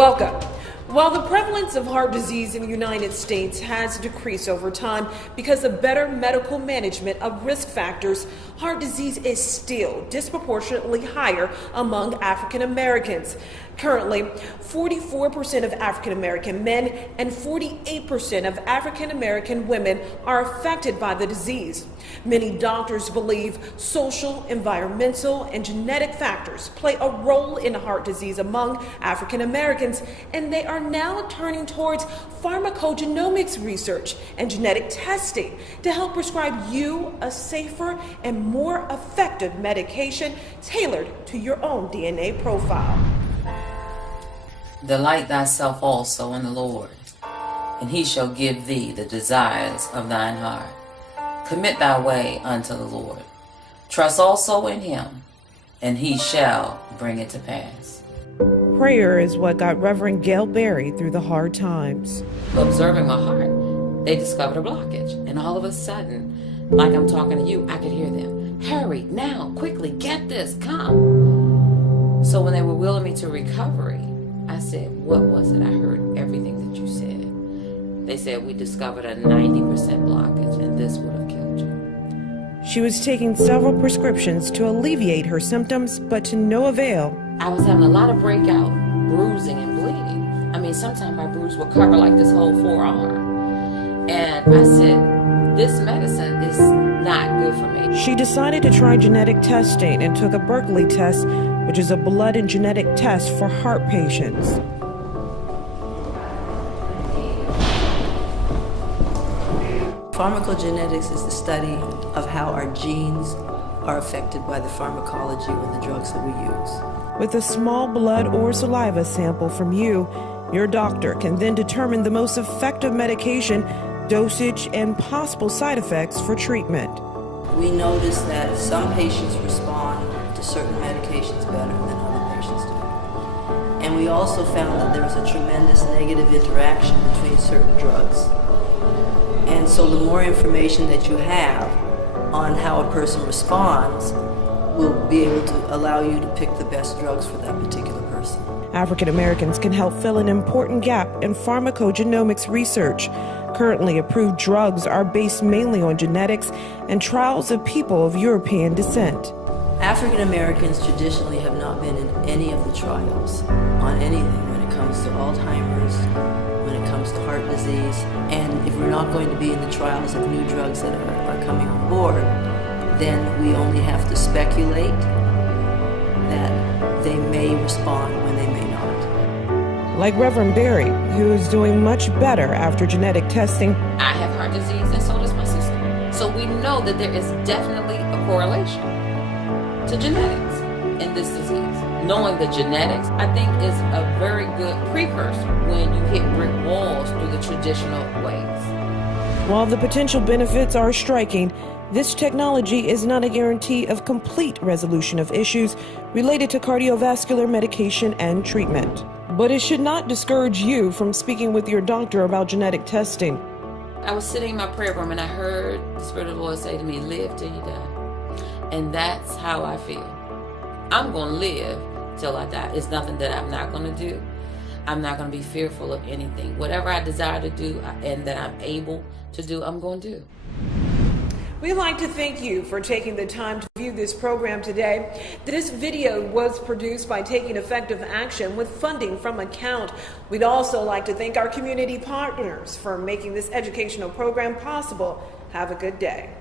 Welcome. While the prevalence of heart disease in the United States has decreased over time because of better medical management of risk factors, heart disease is still disproportionately higher among African Americans. Currently, 44% of African American men and 48% of African American women are affected by the disease. Many doctors believe social, environmental, and genetic factors play a role in heart disease among African Americans, and they are now turning towards pharmacogenomics research and genetic testing to help prescribe you a safer and more effective medication tailored to your own DNA profile. Delight thyself also in the Lord, and he shall give thee the desires of thine heart. Commit thy way unto the Lord. Trust also in him, and he shall bring it to pass. Prayer is what got Reverend GAIL Berry through the hard times. Observing my heart, they discovered a blockage, and all of a sudden, like I'm talking to you, I could hear them. Hurry, now, quickly, get this, come. So when they were wheeling me to recovery, I said, what was it? I heard everything that you said. They said, we discovered a 90% blockage, and this would have killed you. She was taking several prescriptions to alleviate her symptoms, but to no avail. I was having a lot of breakout, bruising and bleeding. I mean, sometimes my bruise would cover like this whole forearm. And I said, this medicine is not good for me. She decided to try genetic testing and took a Berkeley test, which is a blood and genetic test for heart patients. Pharmacogenetics is the study of how our genes are affected by the pharmacology or the drugs that we use. With a small blood or saliva sample from you, your doctor can then determine the most effective medication, dosage, and possible side effects for treatment. We noticed that some patients respond to certain medications better than other patients do. And we also found that there was a tremendous negative interaction between certain drugs. And so the more information that you have on how a person responds will be able to allow you to pick the best drugs for that particular person. African Americans can help fill an important gap in pharmacogenomics research. Currently approved drugs are based mainly on genetics and trials of people of European descent. African Americans traditionally have not been in any of the trials on anything when it comes to Alzheimer's, when it comes to heart disease, and if we're not going to be in the trials of new drugs that are coming on board, then we only have to speculate that they may respond when they may not. Like Reverend Berry, who is doing much better after genetic testing. I have heart disease, and so does my sister. So we know that there is definitely a correlation to genetics in this disease. Knowing the genetics, I think, is a very good precursor when you hit brick walls through the traditional ways. While the potential benefits are striking, this technology is not a guarantee of complete resolution of issues related to cardiovascular medication and treatment. But it should not discourage you from speaking with your doctor about genetic testing. I was sitting in my prayer room and I heard the Spirit of the Lord say to me, live till you die. And that's how I feel. I'm going to live till I die. It's nothing that I'm not going to do. I'm not going to be fearful of anything. Whatever I desire to do and that I'm able to do, I'm going to do. We'd like to thank you for taking the time to view this program today. This video was produced by Taking Effective Action with funding from Account. We'd also like to thank our community partners for making this educational program possible. Have a good day.